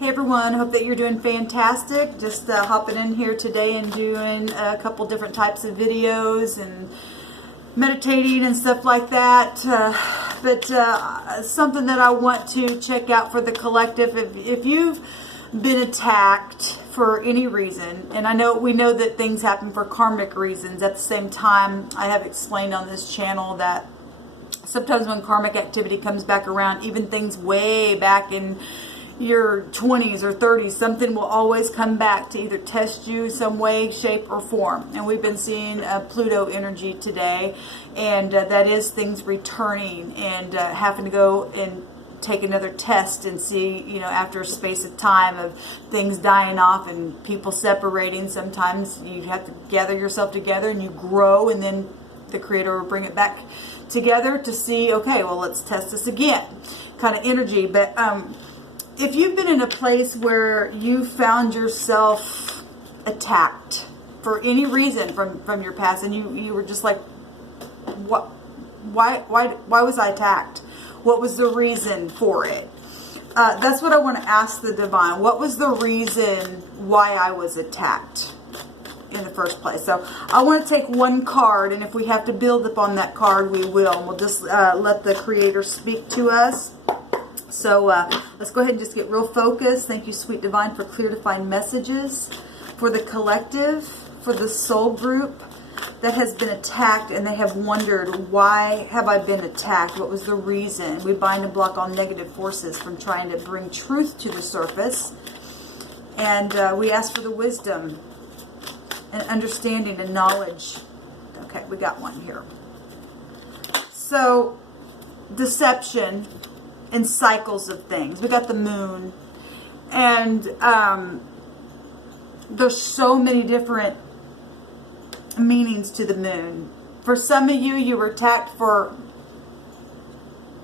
Hey everyone, hope that you're doing fantastic. Just hopping in here today and doing a couple different types of videos and meditating and stuff like that. But something that I want to check out for the collective, if you've been attacked for any reason, and we know that things happen for karmic reasons. At the same time, I have explained on this channel that sometimes when karmic activity comes back around, even things way back in your 20s or 30s, something will always come back to either test you some way, shape, or form. And we've been seeing Pluto energy today, and that is things returning and having to go and take another test and see, after a space of time of things dying off and people separating. Sometimes you have to gather yourself together and you grow, and then the Creator will bring it back together to see, okay, well, let's test this again, kind of energy. But if you've been in a place where you found yourself attacked for any reason from your past, and you were just like, what? Why was I attacked? What was the reason for it? That's what I want to ask the divine. What was the reason why I was attacked in the first place? So I want to take one card, and if we have to build upon that card, we will. And we'll just let the Creator speak to us. So let's go ahead and just get real focused. Thank you, Sweet Divine, for clear, defined messages for the collective, for the soul group that has been attacked, and they have wondered, why have I been attacked? What was the reason? We bind and block all negative forces from trying to bring truth to the surface. And we ask for the wisdom and understanding and knowledge. Okay, we got one here. So, deception and cycles of things. We got the moon, and there's so many different meanings to the moon. For some of you, you were attacked for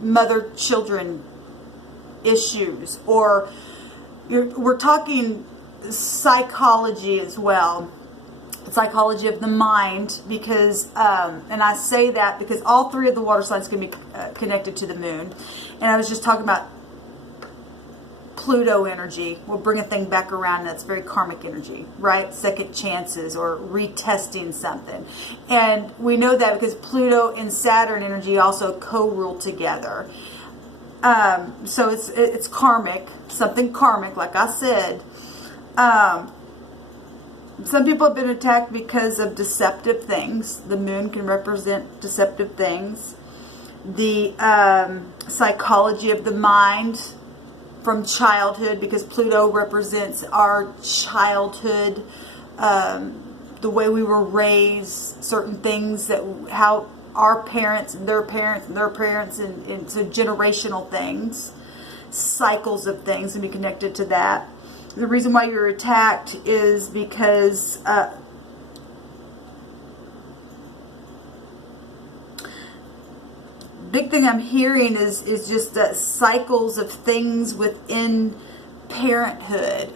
mother-children issues, or we're talking psychology as well. Psychology of the mind, because and I say that because all three of the water signs can be connected to the moon. And I was just talking about Pluto energy. We'll bring a thing back around, and that's very karmic energy, right? Second chances or retesting something. And we know that because Pluto and Saturn energy also co-rule together. So it's karmic, something karmic, like I said. Some people have been attacked because of deceptive things. The moon can represent deceptive things. The psychology of the mind from childhood, because Pluto represents our childhood, the way we were raised, certain things, that how our parents and their parents and their parents, and so generational things, cycles of things can be connected to that. The reason why you're attacked is because big thing I'm hearing is just cycles of things within parenthood.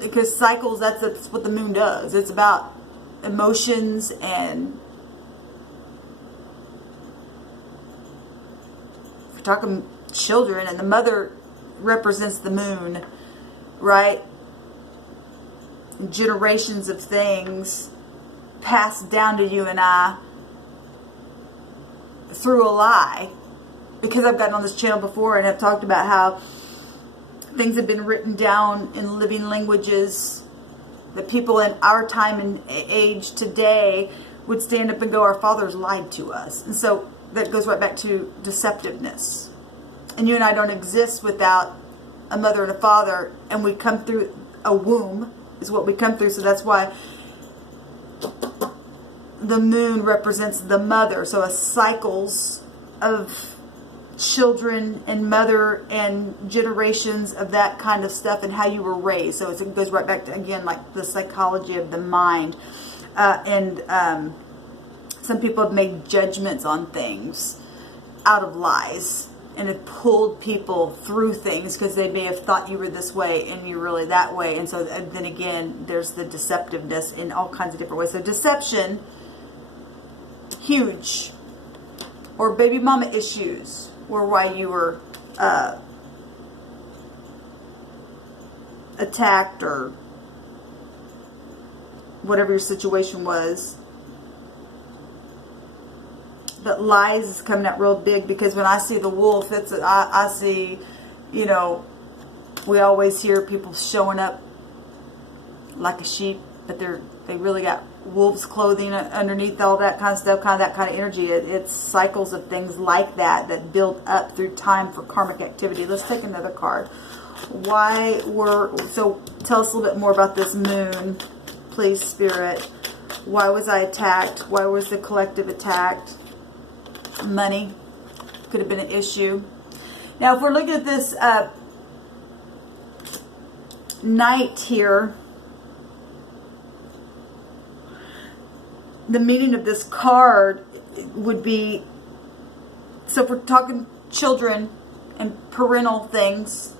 Because cycles, that's what the moon does. It's about emotions, and if we're talking children, and the mother represents the moon, right? Generations of things passed down to you and I through a lie. Because I've gotten on this channel before and I've talked about how things have been written down in living languages that people in our time and age today would stand up and go, our fathers lied to us. And so that goes right back to deceptiveness. And you and I don't exist without a mother and a father, and we come through a womb is what we come through. So that's why the moon represents the mother. So cycles of children and mother and generations of that kind of stuff, and how you were raised. So it goes right back to, again, like the psychology of the mind. And some people have made judgments on things out of lies, and it pulled people through things because they may have thought you were this way and you're really that way. And so then again, there's the deceptiveness in all kinds of different ways. So deception, huge. Or baby mama issues were why you were attacked or whatever your situation was. But lies is coming out real big, because when I see the wolf, I see, you know, we always hear people showing up like a sheep, but they really got wolves clothing underneath all that kind of stuff, that kind of energy. It's cycles of things like that build up through time for karmic activity. Let's take another card. So tell us a little bit more about this moon, please, Spirit. Why was I attacked? Why was the collective attacked? Money could have been an issue. Now, if we're looking at this Knight here, the meaning of this card would be, so if we're talking children and parental things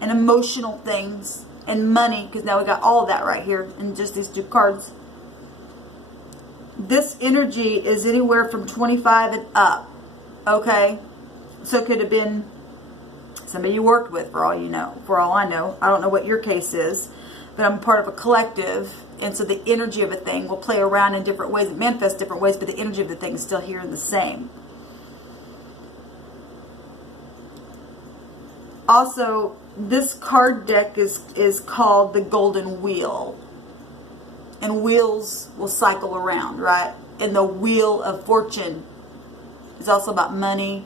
and emotional things and money, because now we got all of that right here in just these two cards. This energy is anywhere from 25 and up, okay? So it could have been somebody you worked with, for all you know, for all I know. I don't know what your case is, but I'm part of a collective, and so the energy of a thing will play around in different ways. It manifests different ways, but the energy of the thing is still here and the same. Also, this card deck is called the Golden Wheel. And wheels will cycle around, right? And the Wheel of Fortune is also about money,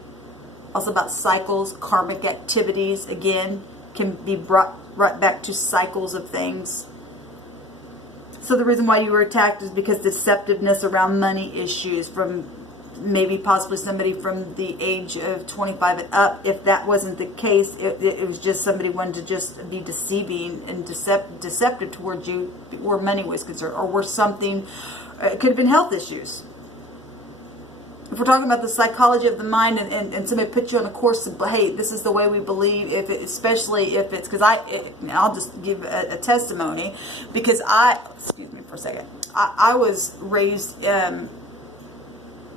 also about cycles, karmic activities, again, can be brought right back to cycles of things. So the reason why you were attacked is because deceptiveness around money issues from maybe possibly somebody from the age of 25 and up. If that wasn't the case, it was just somebody wanted to just be deceiving and deceptive towards you where money was concerned, or where something, it could have been health issues. If we're talking about the psychology of the mind, and somebody put you on a course of, hey, this is the way we believe, especially if it's, because I'll just give a testimony, because excuse me for a second, I was raised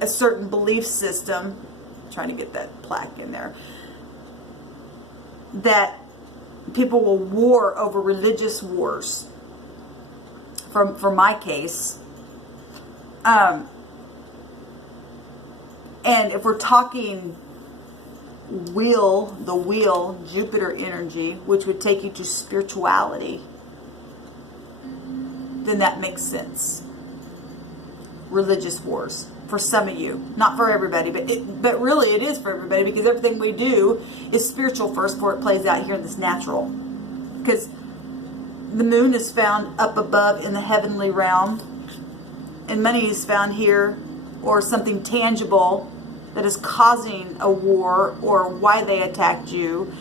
a certain belief system, trying to get that plaque in there, that people will war over religious wars. For my case, and if we're talking the wheel, Jupiter energy, which would take you to spirituality, then that makes sense. Religious wars. For some of you, not for everybody, but really it is for everybody, because everything we do is spiritual first before it plays out here in this natural. Because the moon is found up above in the heavenly realm, and money is found here, or something tangible that is causing a war or why they attacked you.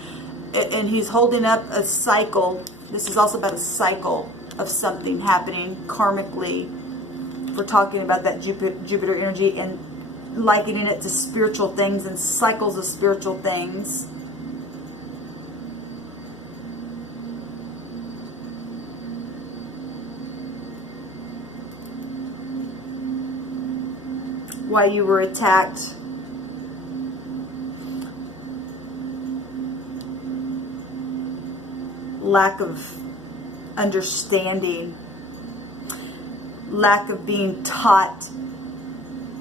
And he's holding up a cycle. This is also about a cycle of something happening karmically. We're talking about that Jupiter energy and likening it to spiritual things and cycles of spiritual things. Why you were attacked. Lack of understanding. Lack of being taught,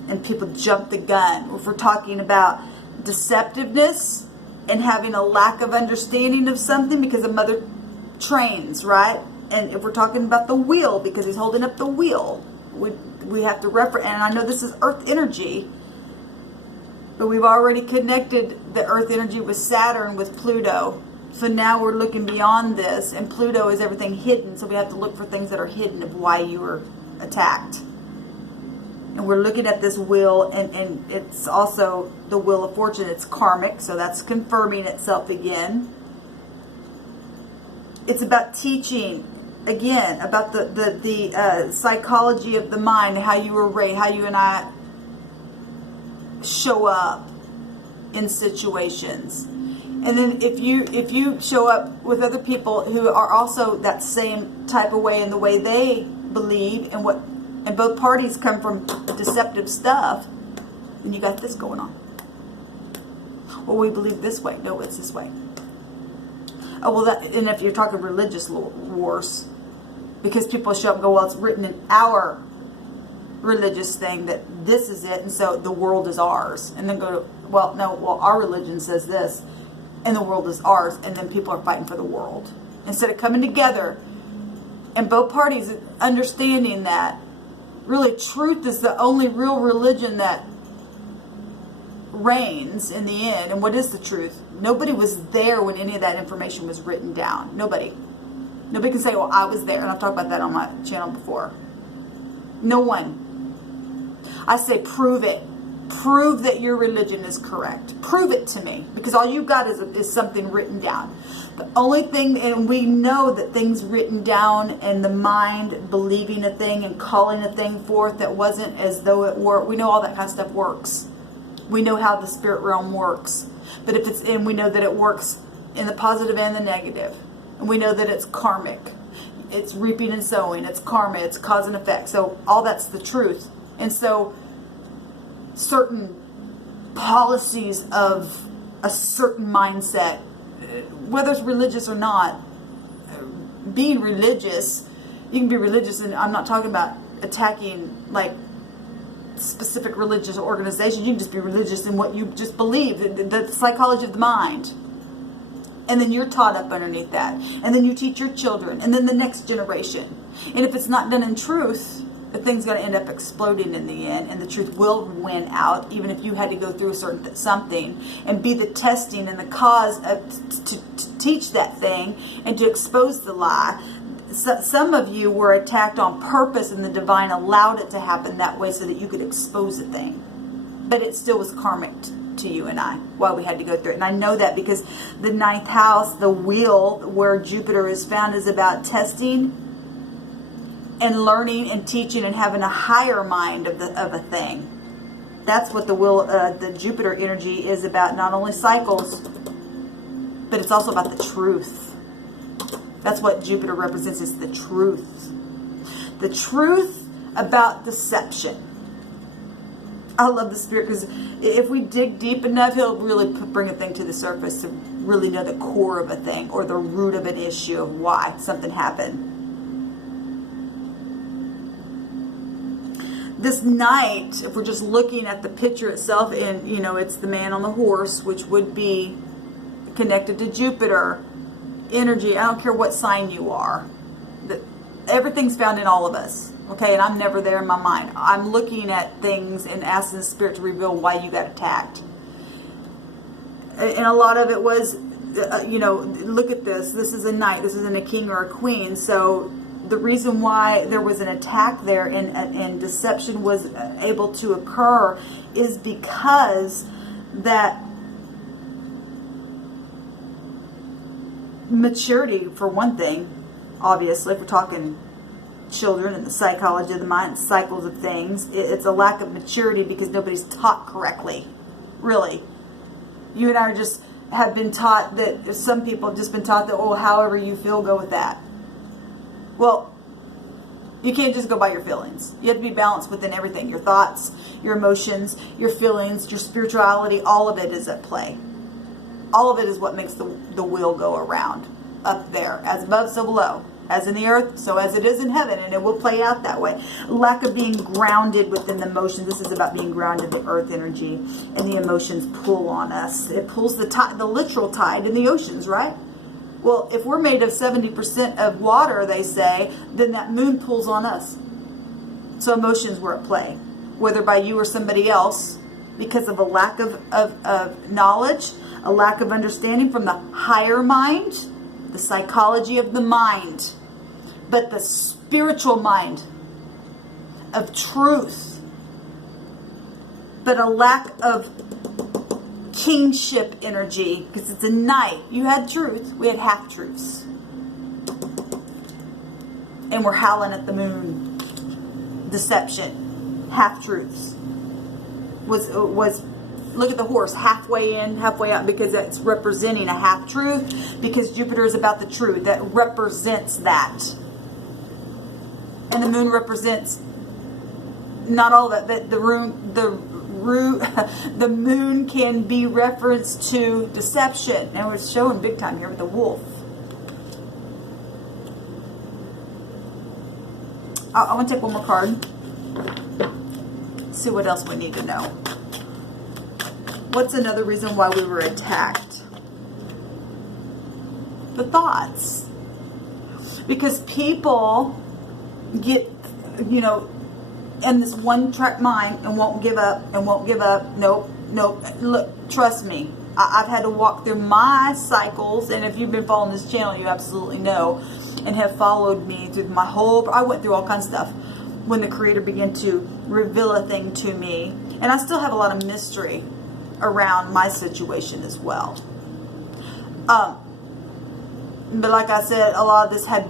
and people jump the gun. If we're talking about deceptiveness and having a lack of understanding of something, because a mother trains, right? And if we're talking about the wheel, because he's holding up the wheel, we have to reference, and I know this is earth energy, but we've already connected the earth energy with Saturn, with Pluto. So now we're looking beyond this, and Pluto is everything hidden, so we have to look for things that are hidden of why you were attacked. And we're looking at this wheel, and it's also the Wheel of Fortune. It's karmic, so that's confirming itself again. It's about teaching, again, about the psychology of the mind, how you were raised, how you and I show up in situations. And then if you show up with other people who are also that same type of way in the way they believe, and both parties come from deceptive stuff, then you got this going on. Well, we believe this way. No, it's this way. Oh, well, and if you're talking religious wars, because people show up and go, well, it's written in our religious thing that this is it, and so the world is ours. And then go, well, no, well, our religion says this, and the world is ours, and then people are fighting for the world. Instead of coming together, and both parties understanding that really truth is the only real religion that reigns in the end. And what is the truth? Nobody was there when any of that information was written down. Nobody can say, well, I was there, and I've talked about that on my channel before. No one. I say prove it. Prove that your religion is correct. Prove it to me, because all you've got is something written down. The only thing, and we know that things written down and the mind believing a thing and calling a thing forth that wasn't as though it were, we know all that kind of stuff works. We know how the spirit realm works. But if it's, and we know that it works in the positive and the negative. And we know that it's karmic. It's reaping and sowing. It's karma. It's cause and effect. So all that's the truth. And so certain policies of a certain mindset, whether it's religious or not, being religious, you can be religious, and I'm not talking about attacking like specific religious organizations. You can just be religious in what you just believe, the psychology of the mind. And then you're taught up underneath that. And then you teach your children, and then the next generation. And if it's not done in truth, the thing's going to end up exploding in the end, and the truth will win out, even if you had to go through a certain something and be the testing and the cause to teach that thing and to expose the lie. So, some of you were attacked on purpose, and the divine allowed it to happen that way so that you could expose a thing. But it still was karmic to you and I, why we had to go through it. And I know that because the 9th house, the wheel where Jupiter is found, is about testing and learning and teaching and having a higher mind of a thing. That's what the wheel, the Jupiter energy is about. Not only cycles, but it's also about the truth. That's what Jupiter represents, is the truth. The truth about deception. I love the spirit, because if we dig deep enough, he'll really bring a thing to the surface to really know the core of a thing or the root of an issue of why something happened. This night, if we're just looking at the picture itself, and you know, it's the man on the horse, which would be connected to Jupiter energy. I don't care what sign you are. Everything's found in all of us. Okay, and I'm never there in my mind. I'm looking at things and asking the spirit to reveal why you got attacked. And a lot of it was, you know, look at this. This is a knight. This isn't a king or a queen. So the reason why there was an attack there and deception was able to occur is because that maturity, for one thing, obviously, if we're talking children and the psychology of the mind, cycles of things, it's a lack of maturity because nobody's taught correctly. Really. You and I just have been taught that, some people have just been taught that, oh, however you feel, go with that. Well, you can't just go by your feelings. You have to be balanced within everything. Your thoughts, your emotions, your feelings, your spirituality, all of it is at play. All of it is what makes the wheel go around up there. As above, so below. As in the earth, so as it is in heaven. And it will play out that way. Lack of being grounded within the emotions. This is about being grounded in the earth energy. And the emotions pull on us. It pulls the tide, the literal tide in the oceans, right? Well, if we're made of 70% of water, they say, then that moon pulls on us. So emotions were at play. Whether by you or somebody else, because of a lack of knowledge, a lack of understanding from the higher mind, the psychology of the mind, but the spiritual mind of truth, but a lack of kingship energy, because it's a knight. You had truth, we had half-truths. And we're howling at the moon. Deception. Half-truths. Was look at the horse, halfway in, halfway out, because that's representing a half-truth, because Jupiter is about the truth. That represents that. And the moon represents not all of it, but the moon can be referenced to deception. And we're showing big time here with the wolf. I want to take one more card. See what else we need to know. What's another reason why we were attacked? The thoughts. Because people get, you know, in this one-track mind and won't give up and won't give up. Nope, nope. Look, trust me. I've had to walk through my cycles, and if you've been following this channel, you absolutely know, and have followed me through my whole, I went through all kinds of stuff when the Creator began to reveal a thing to me. And I still have a lot of mystery around my situation as well. But like I said, a lot of this had,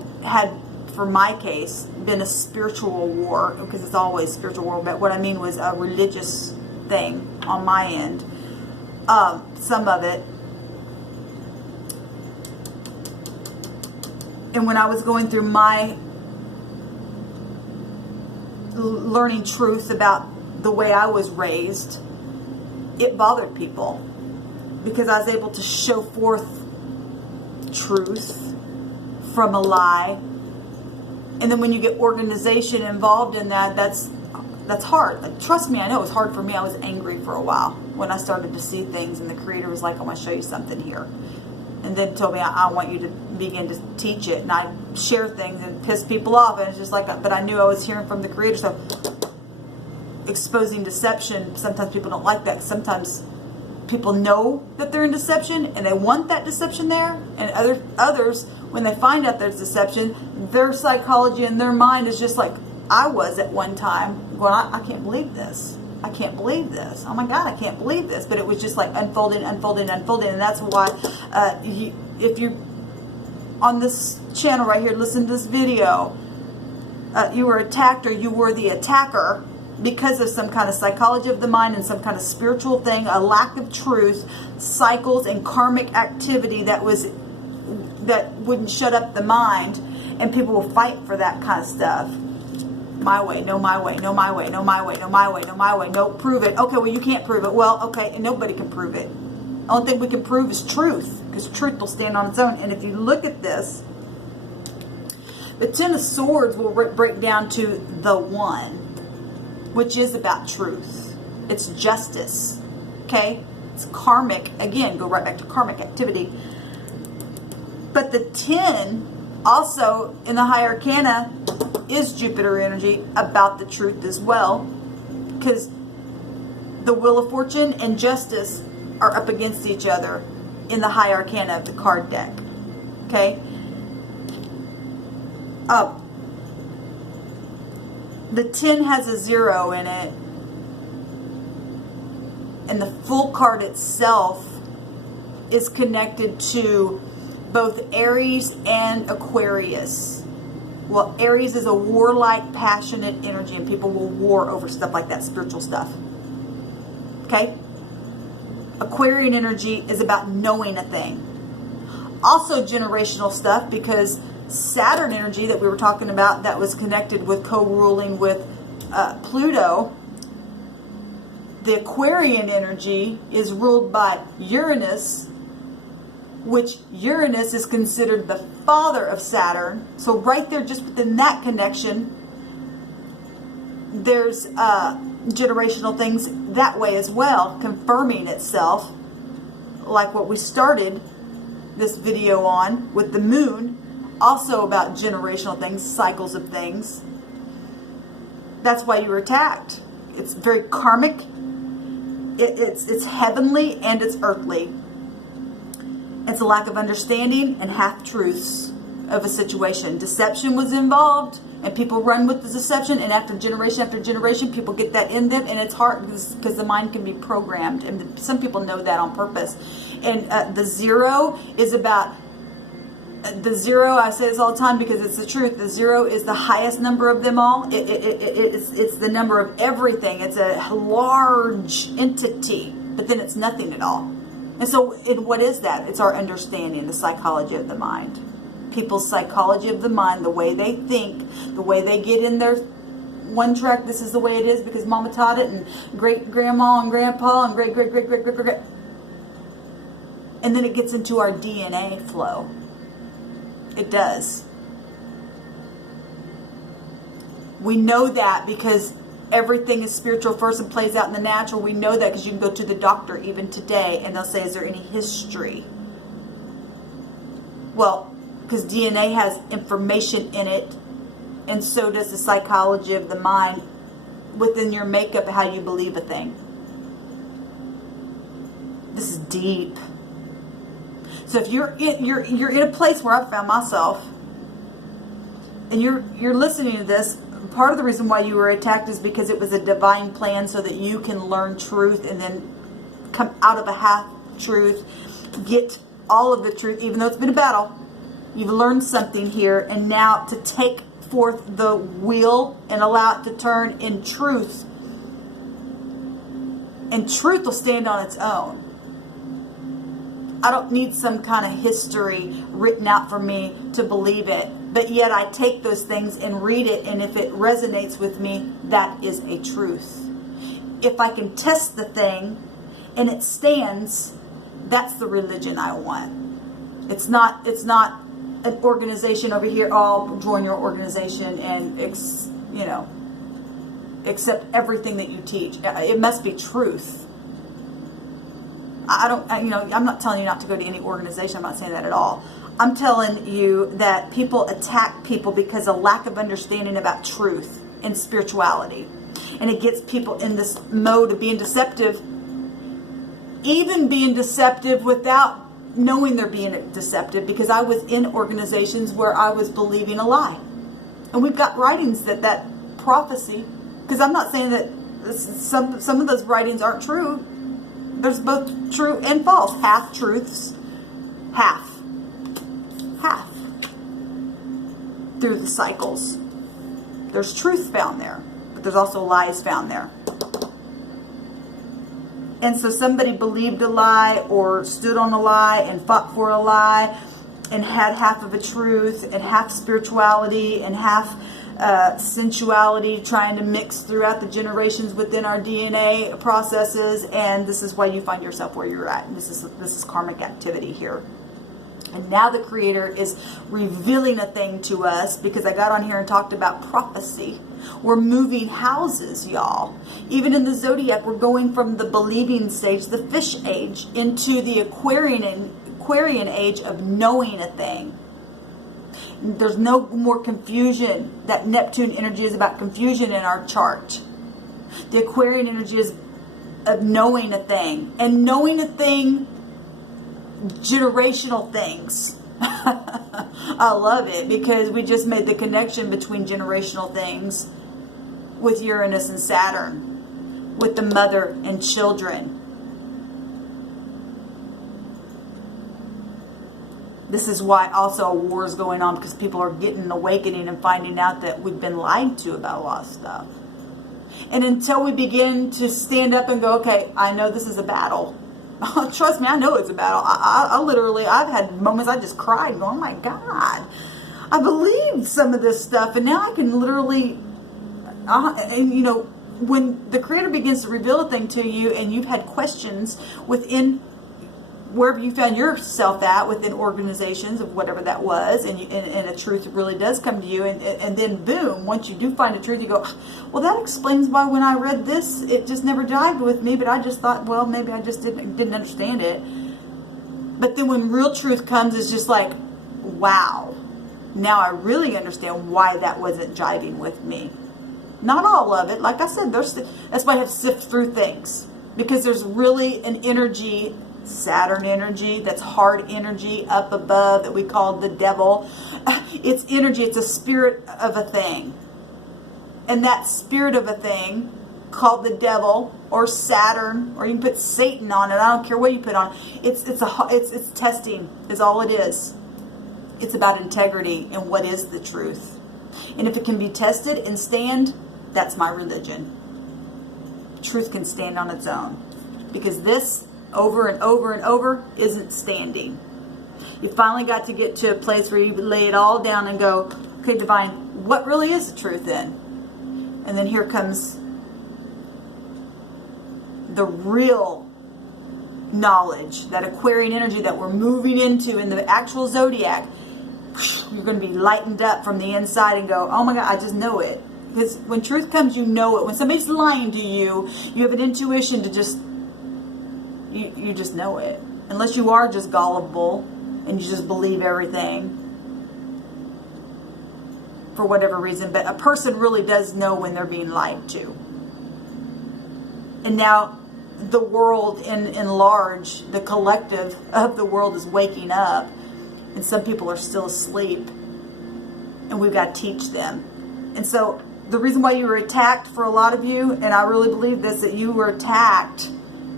for my case, been a spiritual war, because it's always a spiritual war, but what I mean was a religious thing on my end. Some of it. And when I was going through my learning truth about the way I was raised, it bothered people, because I was able to show forth truth from a lie. And then when you get organization involved in that, that's hard. Like, trust me, I know it was hard for me. I was angry for a while when I started to see things, and the Creator was like, I want to show you something here. And then told me, I want you to begin to teach it. And I share things and piss people off. And it's just like, but I knew I was hearing from the Creator. So exposing deception, sometimes people don't like that. Sometimes people know that they're in deception and they want that deception there. And others, when they find out there's deception, their psychology and their mind is just like I was at one time, going, I can't believe this. I can't believe this. Oh my God, I can't believe this. But it was just like unfolding. And that's why if you're on this channel right here, listen to this video, you were attacked, or you were the attacker, because of some kind of psychology of the mind and some kind of spiritual thing, a lack of truth, cycles and karmic activity that wouldn't shut up the mind, and people will fight for that kind of stuff. My way, no my way, no my way, no my way, no my way, no my way, no, prove it. Okay, well, you can't prove it. Well, okay, and nobody can prove it. The only thing we can prove is truth, because truth will stand on its own. And if you look at this, the Ten of Swords will break down to the One, which is about truth. It's justice, okay? It's karmic. Again, go right back to karmic activity. But the 10, also in the High Arcana, is Jupiter energy, about the truth as well. Because the Wheel of Fortune and Justice are up against each other in the High Arcana of the card deck, okay? The 10 has a 0 in it, and the full card itself is connected to both Aries and Aquarius. Well, Aries is a warlike, passionate energy, and people will war over stuff like that, spiritual stuff. Okay? Aquarian energy is about knowing a thing. Also generational stuff, because Saturn energy that we were talking about, that was connected with co-ruling with Pluto, the Aquarian energy is ruled by Uranus, which Uranus is considered the father of Saturn. So right there, just within that connection, there's generational things that way as well, confirming itself, like what we started this video on with the moon, also about generational things, cycles of things. That's why you were attacked. It's very karmic. It's heavenly and it's earthly. It's a lack of understanding and half-truths of a situation. Deception was involved, and people run with the deception, and after generation, people get that in them, and it's hard because the mind can be programmed, and some people know that on purpose. And the 0 is about, the 0, I say this all the time because it's the truth, the 0 is the highest number of them all. It's the number of everything. It's a large entity, but then it's nothing at all. And so, what is that? It's our understanding, the psychology of the mind. People's psychology of the mind, the way they think, the way they get in their one track, this is the way it is because mama taught it, and great-grandma and grandpa and great-great-great-great-great-great. And then it gets into our DNA flow. It does. We know that because everything is spiritual first and plays out in the natural. We know that because you can go to the doctor even today and they'll say, is there any history? Well, because DNA has information in it, and so does the psychology of the mind within your makeup of how you believe a thing. This is deep. So if you're in a place where I found myself, and you're listening to this, part of the reason why you were attacked is because it was a divine plan so that you can learn truth and then come out of a half truth, get all of the truth, even though it's been a battle. You've learned something here, and now to take forth the wheel and allow it to turn in truth. And truth will stand on its own. I don't need some kind of history written out for me to believe it. But yet I take those things and read it, and if it resonates with me, that is a truth. If I can test the thing and it stands, that's the religion I want. It's not an organization over here. Oh, join your organization and accept everything that you teach. It must be truth. I'm not telling you not to go to any organization. I'm not saying that at all. I'm telling you that people attack people because of lack of understanding about truth and spirituality. And it gets people in this mode of being deceptive, even being deceptive without knowing they're being deceptive, because I was in organizations where I was believing a lie. And we've got writings that prophecy, because I'm not saying that some of those writings aren't true. There's both true and false. Half truths. Half. Through the cycles. There's truth found there, but there's also lies found there. And so somebody believed a lie or stood on a lie and fought for a lie and had half of a truth and half spirituality and half sensuality trying to mix throughout the generations within our DNA processes. And this is why you find yourself where you're at. And this is karmic activity here. And now the Creator is revealing a thing to us, because I got on here and talked about prophecy. We're moving houses, y'all. Even in the zodiac, we're going from the believing stage, the fish age, into the Aquarian age of knowing a thing. There's no more confusion. That Neptune energy is about confusion in our chart. The Aquarian energy is of knowing a thing. And knowing a thing, generational things. I love it, because we just made the connection between generational things with Uranus and Saturn, with the mother and children. This is why also a war is going on, because people are getting an awakening and finding out that we've been lied to about a lot of stuff. And until we begin to stand up and go, okay, I know this is a battle. Trust me, I know it's a battle. I've had moments I just cried, going, oh my God, I believed some of this stuff, and now I can literally, when the Creator begins to reveal a thing to you, and you've had questions within wherever you found yourself at within organizations of whatever that was, and a truth really does come to you, and then boom, once you do find a truth, you go, well, that explains why when I read this, it just never jived with me, but I just thought, well, maybe I just didn't understand it. But then when real truth comes, it's just like, wow, now I really understand why that wasn't jiving with me. Not all of it. Like I said, that's why I have to sift through things, because there's really an energy, Saturn energy, that's hard energy up above, that we call the devil. It's energy, it's a spirit of a thing. And that spirit of a thing, called the devil or Saturn, or you can put Satan on it, I don't care what you put on. It's testing is all it is. It's about integrity and what is the truth. And if it can be tested and stand, that's my religion. Truth can stand on its own, because this over and over and over isn't standing. You finally got to get to a place where you lay it all down and go, okay, divine, what really is the truth then? And then here comes the real knowledge, that Aquarian energy that we're moving into in the actual zodiac. You're going to be lightened up from the inside and go, oh my God, I just know it. Because when truth comes, you know it. When somebody's lying to you, you have an intuition to just, you just know it. Unless you are just gullible and you just believe everything for whatever reason. But a person really does know when they're being lied to. And now the world in large, the collective of the world is waking up. And some people are still asleep. And we've got to teach them. And so the reason why you were attacked for a lot of you, and I really believe this, that you were attacked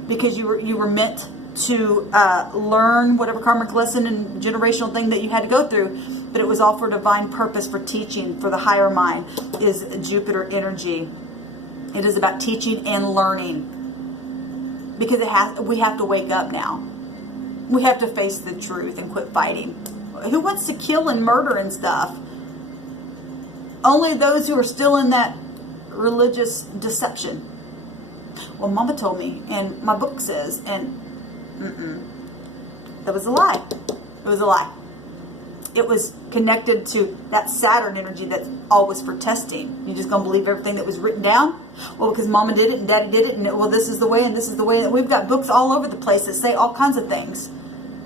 because you were meant to learn whatever karmic lesson and generational thing that you had to go through, but it was all for divine purpose, for teaching, for the higher mind, is Jupiter energy. It is about teaching and learning, because we have to wake up now. We have to face the truth and quit fighting. Who wants to kill and murder and stuff? Only those who are still in that religious deception. Well, Mama told me, and my book says, and that was a lie. It was a lie. It was connected to that Saturn energy that's always for testing. You just gonna believe everything that was written down? Well, because Mama did it and Daddy did it, and well, this is the way and this is the way. We've got books all over the place that say all kinds of things.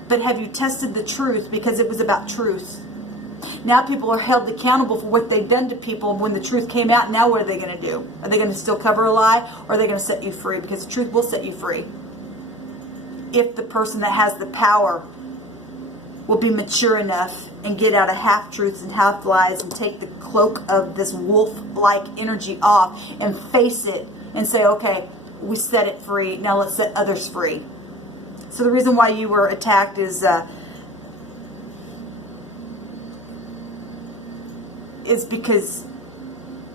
But have you tested the truth? Because it was about truth. Now people are held accountable for what they've done to people when the truth came out. Now what are they going to do? Are they going to still cover a lie, or are they going to set you free? Because the truth will set you free. If the person that has the power will be mature enough and get out of half-truths and half-lies and take the cloak of this wolf-like energy off and face it and say, okay, we set it free, now let's set others free. So the reason why you were attacked is because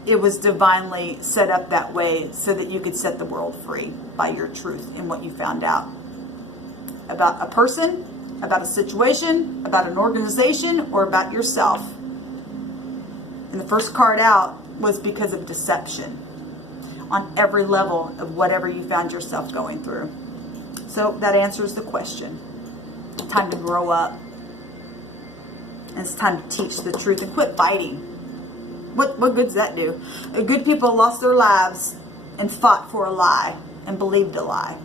it was divinely set up that way so that you could set the world free by your truth and what you found out about a person, about a situation, about an organization, or about yourself. And the first card out was because of deception on every level of whatever you found yourself going through. So that answers the question. It's time to grow up. And it's time to teach the truth and quit fighting. What good does that do? Good people lost their lives and fought for a lie and believed a lie.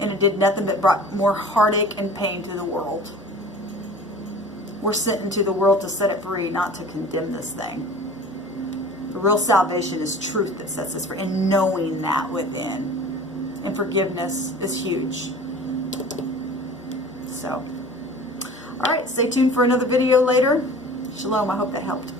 And it did nothing but brought more heartache and pain to the world. We're sent into the world to set it free, not to condemn this thing. The real salvation is truth that sets us free, and knowing that within. And forgiveness is huge. So, all right, stay tuned for another video later. Shalom, I hope that helped.